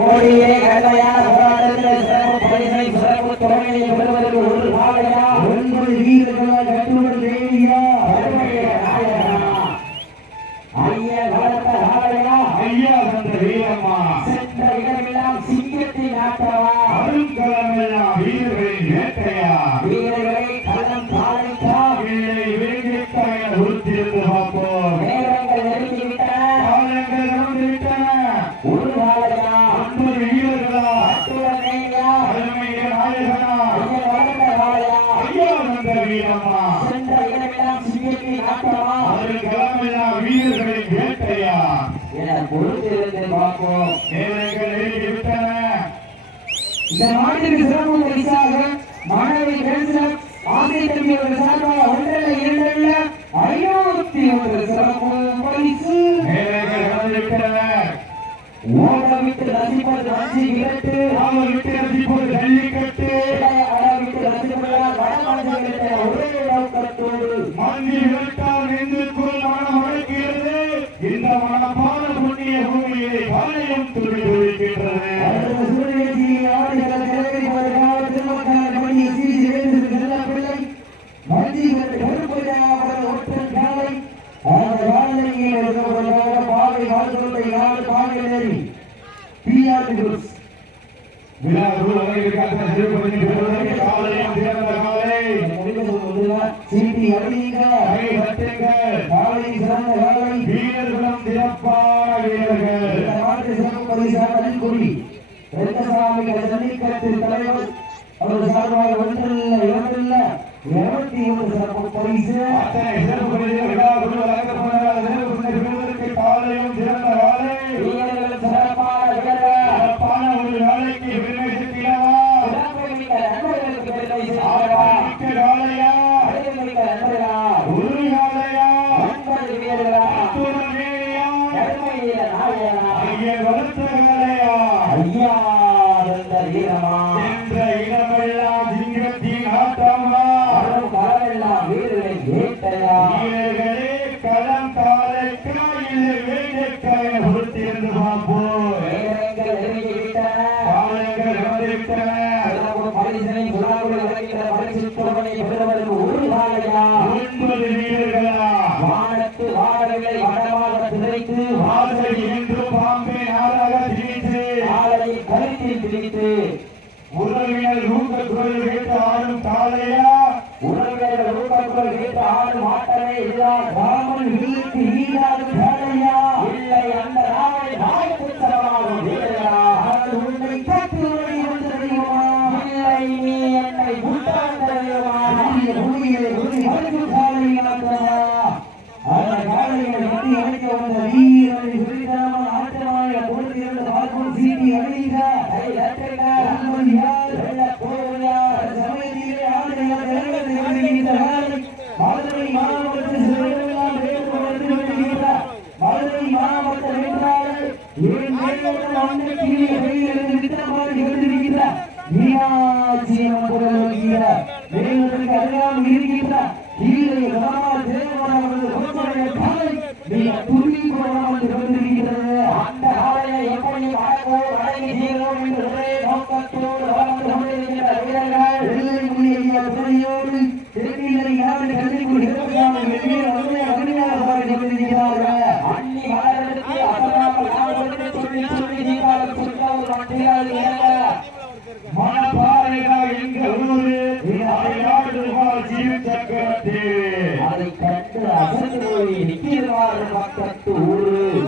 ஓடியே கடையான போராட்டத்தில் சிறப்பு பரிசை சிறப்பு துறையை பெறுவதற்கு ஒரு காலையா 9 வீரர்களால் கட்டுடன் தேவியா ஐயா வளர்த்த காலையா ஐயா வந்த வீரம்மா சென்ற இடமெல்லாம் சிங்கத்தின் ஆட்டவா அருங்கலமெல்லாம் வீரர்களின் வேட்டையா வீரர்களை களம் காலைக்கா வீரரை விருந்திருக்காய உறுத்திருந்து பார்ப்போம் நேரங்கள் நெருங்கிவிட்டன காலங்கள் நடந்துவிட்டன ஒரு காலையா 9 வீரர்களா அத்துடன் நேயா அருமைய நாயகனா ஐயா வளர்த்த காலையா ஐயா வந்த வீரம்மா சென்ற இடமெல்லாம் சிங்கத்தின் ஆட்டவா அருங்கலமெல்லாம் வீரர்களின் வேட்டையா என பொறுத்திருந்து பார்ப்போம் நேரங்கள் நெருங்கிவிட்டன இந்த மாநில சிறப்பு பரிசாக மாணவி கணேசன் ஆசை தம்பி அவர்கள் சார்பாக ஒன்றல்ல இரண்டல்ல 51 சிறப்பு பரிசு ஓடமிட்டு ரசிப்பது ரசி விரட்டு விட்டு ரசிப்பது ஜல்லிக்கட்டு அடவிட்டு ரசிப்பதால் வடமாநில ஒரே நோக்கத்தோடு மந்தி விரட்டால் நெஞ்சுக்குள் மனம் அழைக்கிறது இந்த மனப்பான புண்ணிய பூமியை பாளையம் துணி துடிக்கின்றது தலைவர் அவர் சார்பாக ஒன்றல்ல இரண்டல்ல 21 சிறப்பு பரிசு அத்தனை சிறப்பு பரிசு காலையும் சிறந்த காலை வீரர்கள் சிறப்பான சிறப்பான ஒரு வேலைக்கு பெருமை சேர்க்கிறவா நண்பர்களுக்கு பெருமை சேர்க்க காலையா நண்பர்களா ஒரு காலையா 9 வீரர்களா ஐயா வளர்த்த காலையா ஐயா வந்த வீரமா என்ற இடமெல்லாம் சிங்கத்தின் ஆட்டமா காலெல்லாம் வீரர்களின் வேட்டையா வீரர்களே களம் காலைக்கா இல்லை வேட்டைக்காய பொறுத்திருந்து பார்ப்போம் நேரங்கள் நெருங்கிவிட்டன காலங்கள் நடந்துவிட்டன பரிசனை சுறாவுடன் இறங்கிற பரிசு தொகையை பெறுவதற்கு ஒரு காலையா 9 வீரர்களா வானத்து வாடவில்லை வடமாக திரைத்து வாசல் என்று பாம்பை நாளாக திணித்து ஆளை கருத்தில் திணித்து உறவினர் ஊக்கக்குரல் கேட்டு ஆடும் காலையா உறவினர் ஊக்கக்குரல் கேட்டு ஆடும் ஆட்டமே இதுதான் ராமன் வீட்டு ஈடாது காலையா இல்லை அந்த ராமனை வாய்ப்பு தரமாகும் வீரர்களா அது உன்னை காத்து உறவி வந்து தெரியுமா இல்லை நீ என்னை முட்டான் தெரியுமா பூமியிலே உறுதி மறுப்பு காலை நடத்தவா அந்த காலையை கட்டி அழைக்க வந்த வீரனை சுரிதாமல் ஆட்டமாக கொடுத்திருந்த பார்க்கும் சீட்டி அழிக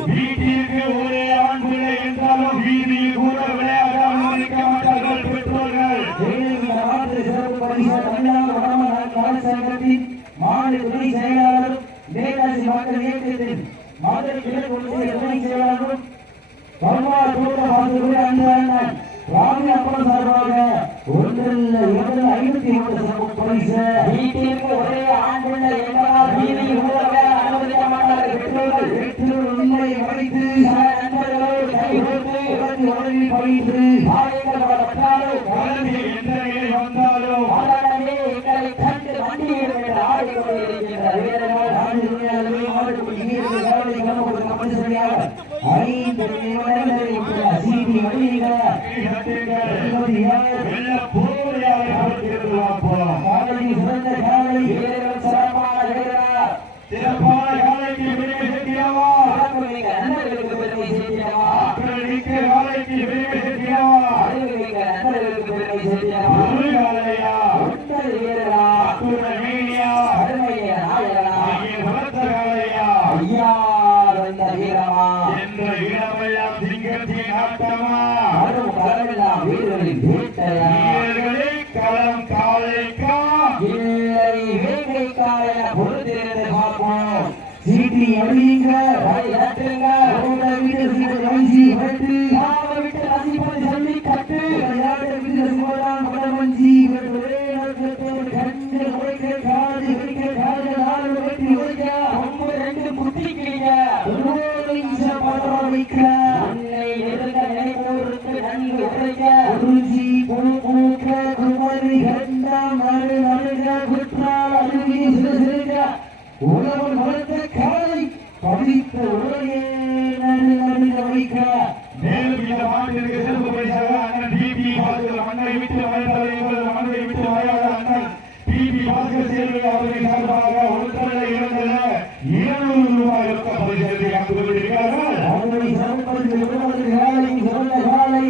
வீட்டிற்கு ஒரே ஆண் பிள்ளை என்றாலும் வீதியில் கூட விளையாடாமல் மாட்டார்கள் பெற்றோர்கள். மாநில துணை செயலாளர் நேதாஜி மக்கள் இயக்கத்தின் மதுரை கிழக்கு ஒன்றிய துணை செயலாளரும் பல்வாறு கூட்டம் ராமி அப்பன் சார்பாக ஒன்றில் 51 பரிசு வீட்டிற்கு ஒரே ஆண் பிள்ளை என்றால் வீதியில் கூட அனுமதிக்க மாட்டார்கள் பெற்றோர்கள். பெற்றோர் உண்மையை மறைத்து நண்பர்களோடு கைகோர்த்து உடனே பழித்து ஆலயங்கள் எந்த நிலை வந்தாலும் அதனே எங்களை கண்டு வண்டியில் என்று ஆடிக்கொண்டிருக்கின்ற வீரர்கள் ஐந்து களம் காலைக்கா இல்லை வேங்கைக்காய பொறுத்திருந்து பார்ப்போம். சீட்டி அடியுங்க விட்டு ரசிப்பது சொல்லி கட்டு மஞ்சி கண்டு உடைக்க காது வெடிக்க காது நாலு வெட்டி உடைக்க ரொம்ப ரெண்டு குத்தி கிழிக்க வைக்க அன்னை இருந்த நினைப்போருக்கு நன்கு உடைக்க குருஜி குழுக்க குமரி கண்டா மறு மருக குற்றால் அருகே சிறுக உழவன் வளர்த்த காலை பதித்த உலகே நடு நடுக வைக்க. மேலும் இந்த மாநிலத்திற்கு சிறப்பு பரிசாக அண்ணன் டிபி பாஸ்கர் மண்ணை விட்டு மறைந்தவர் என்பது மண்ணை விட்டு மறையாத அண்ணன் டிபி பாஸ்கர் சேர்வை அவர்கள் சார்பாக ஒன்றரை 200 ரூபாய் ரொக்க பரிசத்தை கண்டு கொண்டிருக்கிறார்கள். அவர்களை சிறந்த காலை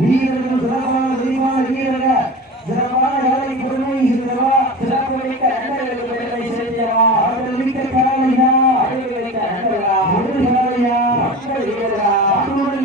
வீரர்கள் சிறப்பான வீரர்கள் சிறப்பான காலை பொறுமை சிறப்பு மிக்க நண்பர்களுக்கு பெருமை சேர்த்தவா அவர்கள் மிக்க காலையா அறிவுமிக்க நண்பர்களா ஒரு காலையா மக்கள் வீரர்களா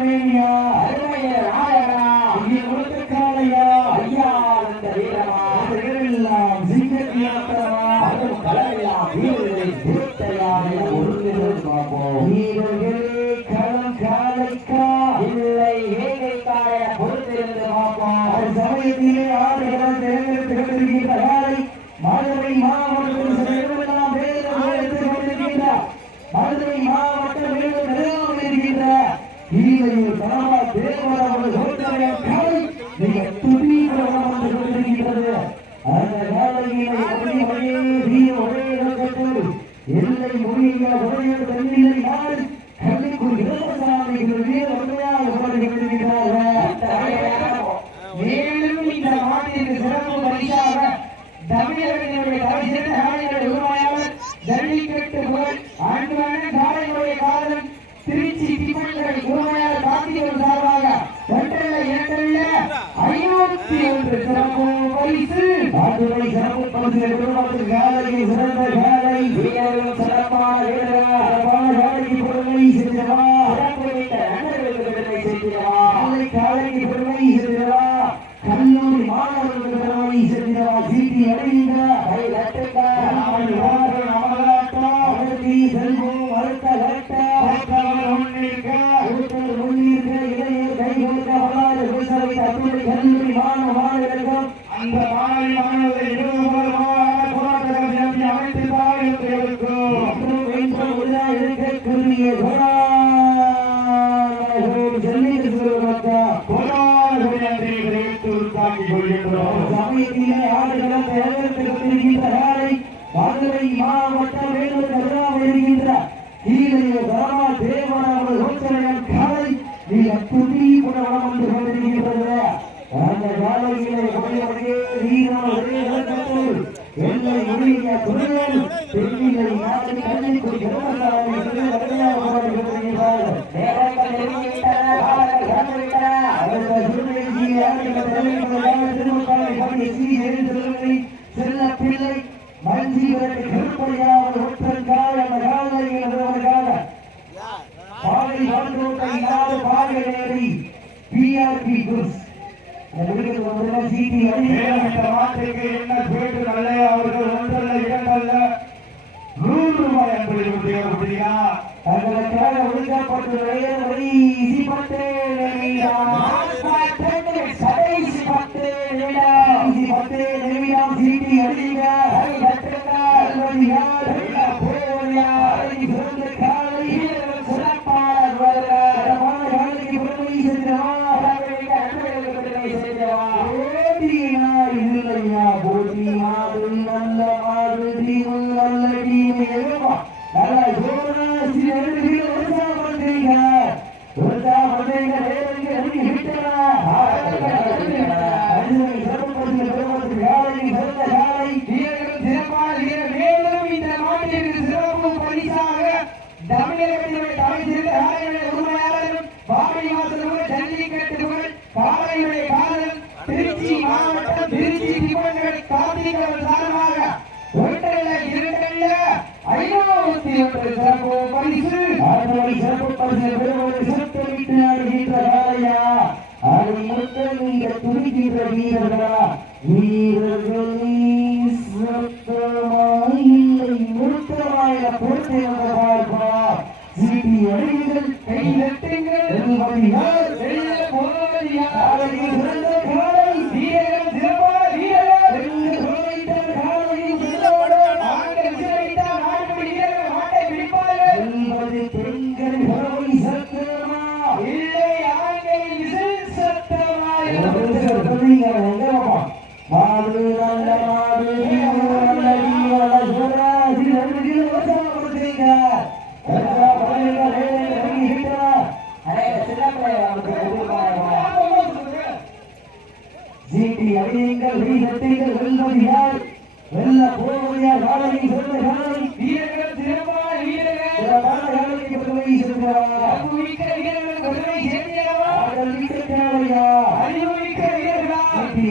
மேனியா அருமைய நாயகனா இங்கே கொடுத்த காலையா ஐயா அந்த வீரமா வீரெல்லாம் சிங்கத்தியாட்டமா அதுவும் களமெல்லாம் வீரர்களை பூர்த்தையாக ஒருங்கிருந்து பார்ப்போம். வீரர்களே களம் காலைக்கா இல்லை வேகைக்காய பொறுத்திருந்து பார்ப்போம். சமயத்திலே ஆடுகளம் திறந்திருக்கின்ற காலை மதுரை மாவட்டத்தில் சிலரெல்லாம் எடுத்துக் கொண்டிருக்கின்றார். மதுரை மாவட்டம் நிறையாமல் இருக்கின்ற ஈரையூர் கனவா தேவராமல் காலை மிக துடிப்புடன் வந்து கொண்டிருக்கின்றது. அந்த காலையிலே ஒரே நோக்கத்தோடு எல்லை மொழியில ஒரே தண்ணீரை நாடு கல்விக்குள் விவசாயிகள் வீர உண்மையாக கொண்டிருக்கிறார்கள். மேலும் இந்த நாட்டிற்கு சிறப்பு பரிசாக தமிழர்களுடைய தலைசிறந்த காலைகளுடைய உருவாயாளர் ஜல்லிக்கட்டு புகழ் ஆண்டுவான காலைகளுடைய காதல் திருச்சி திமண்டல் உருவாயாளர் காந்திகள் சார்பாக ஒன்றல்ல இரண்டல்ல 51 சிறப்பு பரிசு. ஆண்டுகளை சிறப்பு பரிசு குடும்பத்தில் காலையை சிறந்த காலை வீரர்கள் சிறப்பான வீரர்களான காலைக்கு பொறுமை செஞ்சவா சிறப்பு வைத்த நண்பர்களுக்கு பெருமை செஞ்சவா காலைக்கு பெருமை செஞ்சவா கல்லூரி மாணவர்களுக்கு பெருமை செஞ்சவா சீட்டி அடையுங்க கை கட்டுங்க செல்வம் அழுத்த கட்ட கல்லூரி மாணவர்களுக்கும் அந்த மாணவர்களை சமயத்திலே ஆடுகளம் மதுரை மாவட்டம் வேலூர் கருணாவில் இருக்கின்ற தேவனாமல் காலை மிக துணி குணவனம் வந்து கொண்டிருக்கின்றது. அந்த காலையிலே வெள்ளை முடிய துணைகள் பெண்ணிலை நாட்டு கண்ணை செல்ல பிள்ளை மஞ்சிவரை கருப்பையாவது ஒற்றற்காக அந்த காலைக்காக பாலை வாழ்ந்தோட்டை நாடு பாலையேறி பிஆர்பி குரூஸ் சீட்டி மாட்டிற்கு என்ன பேட்டு நல்ல அவர்கள் ஒன்றல்ல இரண்டல்ல 100 ரூபாய் என்பதை உபயோகப்படுத்தினா தங்களுக்காக ஒதுக்கப்பட்டு சீட்டி அடிங்க உற்சாகப்படுத்துங்க காலையுடைய காலம் திருச்சி மாவட்டம் திருச்சி திப்பன்கடை கார்த்திகவன் சார்பாக ஒன்றல்ல இரண்டல்ல 501 சிறப்பு பரிசு சிறப்பு பரிசு பெறுவது சிறப்பு வீட்டு ஆடுகின்ற காலையா அதை முழுக்க நீங்க துடிக்கின்ற வீரர்களா வீரர்களே சத்தமாயில்லை முழுக்கமாயில பொறுத்து பார்ப்பா சீட்டி அடிகள் கை நட்டுங்கள் வெல்ல போவதையா காலையை சொல்ல காலை வீரர்கள் சிறப்பான வீரர்கள் சிறப்பான காலைக்கு பெருமை சொல்கிறார் அபுமிக்க வீரர்கள் பெருமை சேர்க்கிறாரா அறிவிக்க தேவையா அறிவிக்க வீரர்களா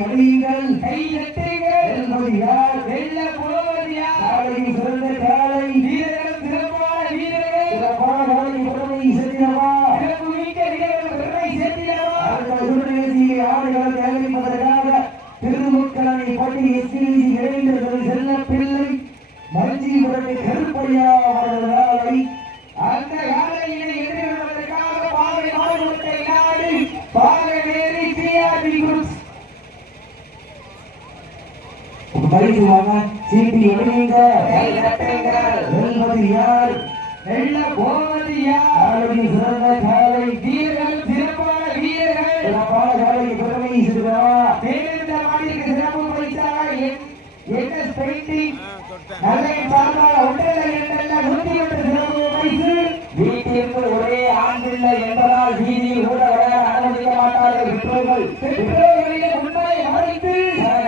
அடியுங்கள் கை தட்டுங்கள் வெல்வதியார் வெல்ல போவதையா காலையை சொல்ல காலை வீரர்கள் சிறப்பான வீரர்கள் சிறப்பான காலைக்கு பெருமை சேர்க்கிறாரா அபுமிக்க வீரர்கள் பெருமை சேர்க்கிறாரா அந்த சுடரேசியை ஆடுகளை தேவைப்பதற்காக திருமுக்கலனை பட்டி எஸ்டிசி இளைஞர்கள் செல்ல பிள்ளை மஞ்சிபுரத்தை கருப்பையா அவர்களை அந்த காலையினை எதிர்கொள்வதற்காக பாவை மாவட்டத்தை நாடு பாகவேரி பிஆர்பி குரூப்ஸ் பரிசுவாங்க சீட்டி எடிங்க வெல்வது யார் வெல்ல போவது யார் சிறந்த காலை வீரர்கள் சிறப்பான வீரர்கள் சிறப்பான காலைக்கு பெருமை சொல்கிறார் சிறப்பு பரிசாக என்எஸ் பெயிண்டிங் நல்லை சார்பாக ஒன்றரை இரண்டல்ல 101 சிறப்பு பரிசு வீட்டிற்கு ஒரே ஆண் பிள்ளை என்பதால் வீதியில் கூட விளையாட அனுமதிக்க மாட்டார்கள் பெற்றோர்களிலே உண்மையை மறைத்து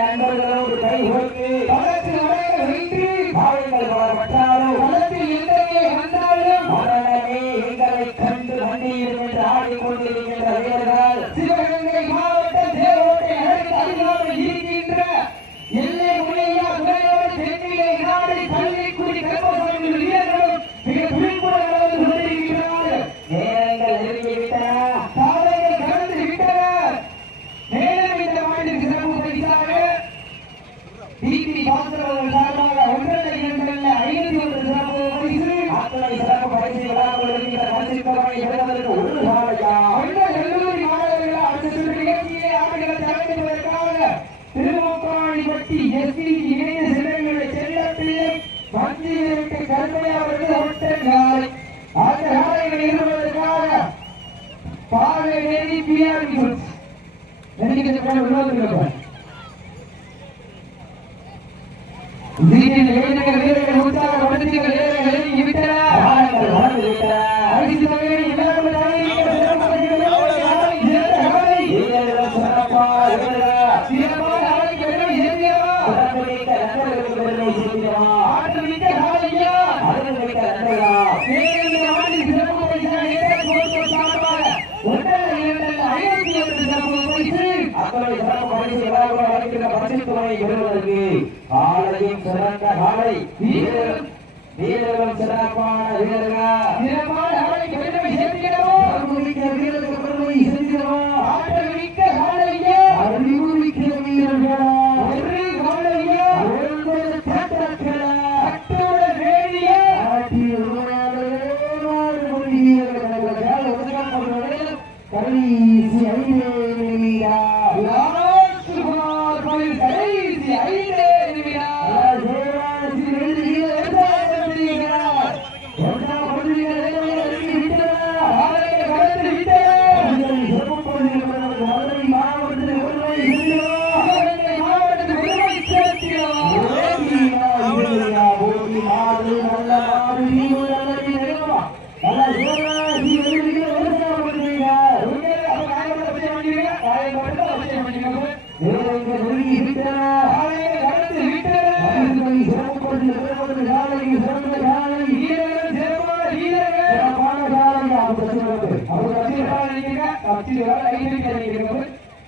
நண்பர்களோடு கை கொடுத்து பலத்து வரையில் வைத்து பாவங்கள் பலப்பட்டாலும் பலத்தில் எந்தவே வந்தாலும் உடனே எங்களை கண்டு வண்டியில் என்று ஆடிக்கொண்டிருக்கின்ற வீரர்கள் சிவகங்கை மாவட்டம் தேவோட்டை அழைத்து அதிகாரம் இருக்கின்ற எல்லை முனையா துறையோடு தென்னிலை நாடு பள்ளிக்குடி கர்மசாமி வீரர்களும் மிக துணிப்புடன் நடந்து கொண்டிருக்கிறார்கள் நேரங்கள் நெருங்கிவிட்டன காலைகள் கடந்து விட்டன மேலும் இந்த மாநிலத்திற்கு சிறப்பு பரிசாக டிடி பாஸ்கரவர்கள் சார்பாக ஒன்றரை இரண்டல்ல 501 சிறப்பு பரிசு அத்தனை சிறப்பு பரிசு விழாவில் இருக்கின்ற பரிசுத்தவனை பெறுவதற்கு ஒரு சாலையா கல்லூரி மாணவர்கள் அடுத்த சுற்று நிகழ்ச்சியிலே ஆடுகளை தலைமைத்துவதற்காக திருமுக்காணிப்பட்டி எஸ்பிசி இணைய சிலைகளை செல்ல பிள்ளை மஞ்சியிற்கு கருமையா அவர்கள் ஒற்றன் காலை அந்த காலைகளை இருப்பதற்காக பாகவேரி பிஆர்பி குரூப்ஸ் வீரர்கள் உற்சாக வளர்ச்சிகள் ஆலயம் சிறந்த காலை வீரர்களும் சிறப்பான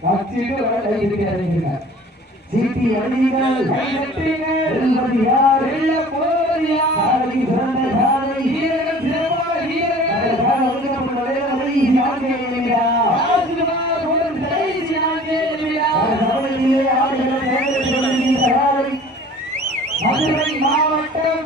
வச்சிட்டு வர இருக்கிறீங்க சீட்டி அடிகள் வெல்வது யார் வெல்ல போவது யார் சிறந்த காலை வீரர்கள் சிறப்பான வீரர்கள் மதுரை மாவட்டம்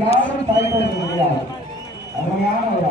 யாரும் தாய்ப்பாடு கிடையாது. அருமையான ஒரு